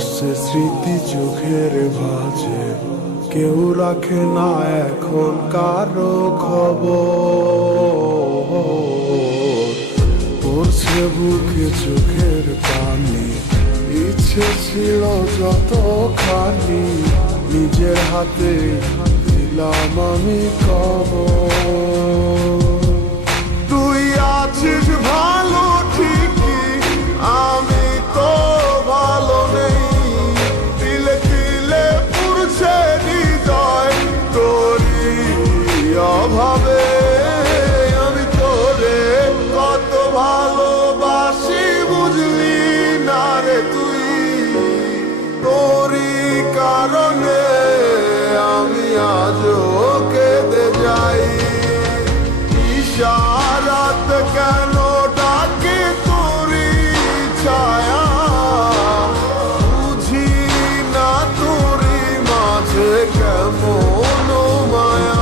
ভাসছে স্মৃতি চোখের ভাঁজে, কেউ রাখে না এখন কারো খবর। পড়ছে বুকে চোখের পানি, ইচ্ছে ছিল যতখানি, নিজের হাতে দিলাম আমি কবর। তুই আছিস ভালো ঠিকই, আমি তো ভালো নেই। তিলে তিলে পুড়ছে হৃদয় তোরই অভাবে। আমি তোরে কত ভালোবাসি বুঝলি না রে তুই, তোরই কারণে আমি আজও কেঁদে যাই। ইশারাত কেন ডাকে তোরই ছায়া, বুঝি না তোরই মাঝে কেমন মায়া।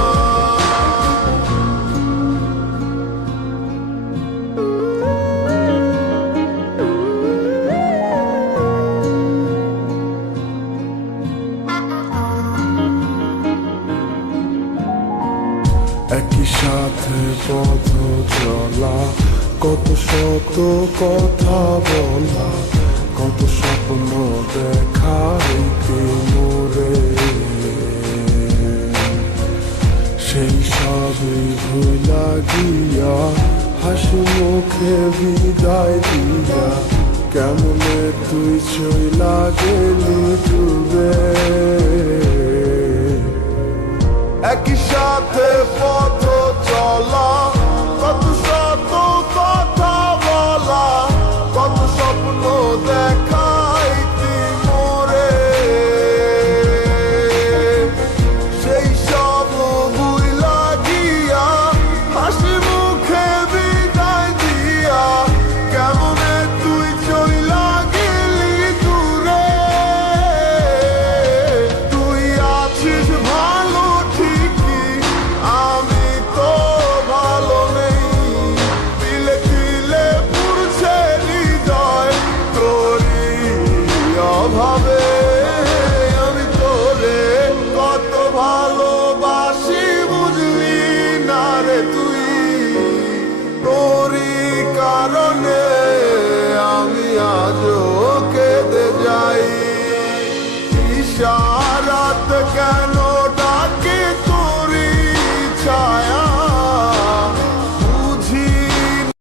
একই সাথে পথ চলা, কত শত কথা বলা, কত স্বপ্ন দেখা মোরে, সেই সবই ভুলা গিয়া হাসি মুখে বিদায় দিয়া, কেমনে তুই চইলা গেলি ডুবে। একই সাথে পথ চলা,